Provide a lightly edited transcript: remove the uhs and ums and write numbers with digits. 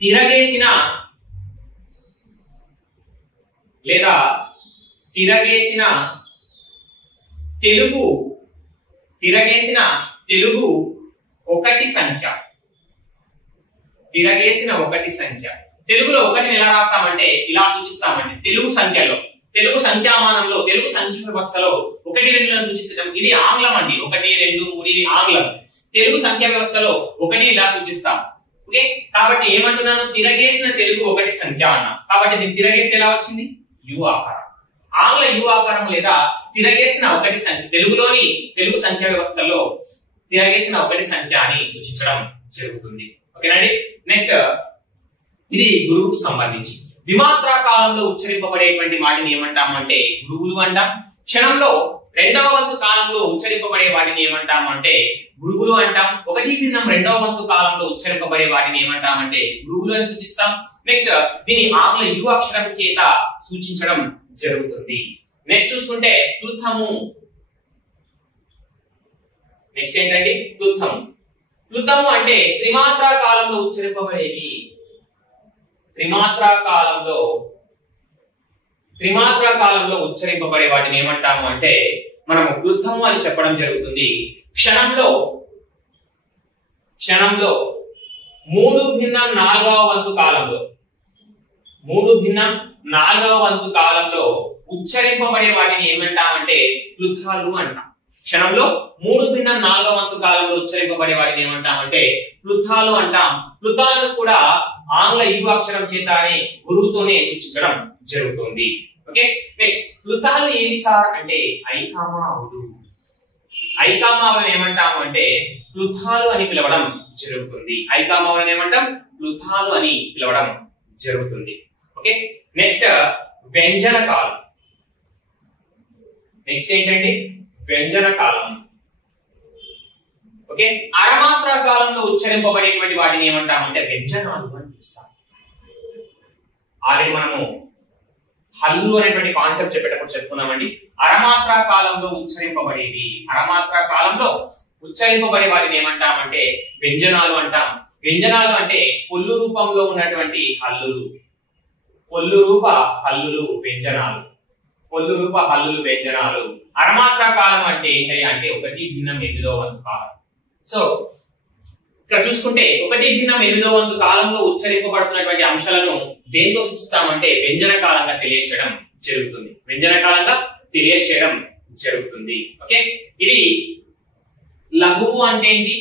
తిరగేసిన లేదా తిరగేసిన తెలుగు ఒకటి సంఖ్య. తిరగేసిన ఒకటి సంఖ్య. తెలుగులో ఒకటిని ఎలా రాస్తామంటే ఇలా సూచిస్తామండి. తెలుగు సంఖ్యలో, తెలుగు సంఖ్యామానంలో, తెలుగు సంఖ్య వ్యవస్థలో 1, 2 సూచిస్తాం. ఇది ఆంగ్లం అండి. 1, 2, 3 ఇది ఆంగ్లం. తెలుగు సంఖ్యా వ్యవస్థలో 1 ఇలా సూచిస్తాం. ఓకే, కాబట్టి ఏమంటున్నాను? తిరగేసిన తెలుగు ఒకటి సంఖ్య అన్నా. కాబట్టి దీన్ని తిరగేస్తే ఎలా వచ్చింది? యు ఆకారం. ఆంగ్ల యు ఆకారం లేదా తిరగేసిన ఒకటి సంఖ్య తెలుగులోని తెలుగు సంఖ్యా వ్యవస్థలో తిరగేసిన ఒకటి సంఖ్య అని సూచించడం జరుగుతుంది. ఓకేనండి. నెక్స్ట్ ఇది గురువుకు సంబంధించి ద్విమాత్రా కాలంలో ఉచ్చరింపబడేటువంటి వాటిని ఏమంటాము అంటే గురువులు అంటాం. క్షణంలో 2వ వంతు కాలంలో ఉచ్చరింపబడే వాటిని ఏమంటాము అంటే గురువులు అంటాం. 1 2వ వంతు కాలంలో ఉచ్చరింపబడే వాటిని ఏమంటామంటే గురువులు అని సూచిస్తాం. నెక్స్ట్ దీని ఆంగ్ల యు అక్షరం చేత సూచించడం జరుగుతుంది. నెక్స్ట్ చూసుకుంటే ప్లుతము. నెక్స్ట్ ఏంటండి? ప్లుతము. ప్లుతము అంటే త్రిమాత్రా కాలంలో ఉచ్చరింపబడేవి. త్రిమాత్రా కాలంలో ఉచ్చరింపబడే వాటిని ఏమంటాము అంటే మనము ప్లుతము అని చెప్పడం జరుగుతుంది. క్షణంలో 3/4వ వంతు కాలంలో 3/4వ వంతు కాలంలో ఉచ్చరింపబడే వాటిని ఏమంటామంటే ప్లుతాలు అంటాం. క్షణంలో 3/4వ వంతు కాలంలో ఉచ్చరింపబడే వాటిని ఏమంటామంటే ప్లుతాలు అంటాం. ప్లుతాలను కూడా ఆంగ్ల యు అక్షరం చేత అనే గురువుతోనే సూచించడం జరుగుతుంది. ఓకే, నెక్స్ట్ ప్లుతాలు ఏవి సార్ అంటే ఐకామావులు. ఐకామావులను ఏమంటాము అంటే ప్లుతాలు అని పిలవడం జరుగుతుంది. ఐకామావులను ఏమంటాం? ప్లుతాలు అని పిలవడం జరుగుతుంది. ఓకే, నెక్స్ట్ వ్యంజన కాలం. నెక్స్ట్ ఏంటంటే వ్యంజన కాలం. ఓకే, అరమాత్రా కాలంలో ఉచ్చరింపబడేటువంటి వాటిని ఏమంటామంటే వ్యంజనాలు అని పిలుస్తాం. ఆల్రెడీ మనము హల్లు అనేటువంటి కాన్సెప్ట్ చెప్పేటప్పుడు చెప్పుకున్నామండి. అరమాత్రా కాలంలో ఉచ్చరింపబడేవి. అరమాత్రా కాలంలో ఉచ్చరింపబడే వాటిని ఏమంటామంటే వ్యంజనాలు అంటాం. వ్యంజనాలు అంటే పొల్లు రూపంలో ఉన్నటువంటి హల్లులు. పొల్లు రూప హల్లులు వ్యంజనాలు. పొల్లు రూప హల్లులు వ్యంజనాలు. అరమాత్రా కాలం అంటే ఏంటి అంటే 1/8వ వంతు కాలం. సో ఇక్కడ చూసుకుంటే 1/8వ వంతు కాలంలో ఉచ్చరింపబడుతున్నటువంటి అంశాలను దేంతో సూచిస్తామంటే వ్యంజన కాలంగా తెలియచేయడం జరుగుతుంది. వ్యంజన కాలంగా తెలియచేయడం జరుగుతుంది. ఓకే, ఇది లఘువు అంటే ఏంటి?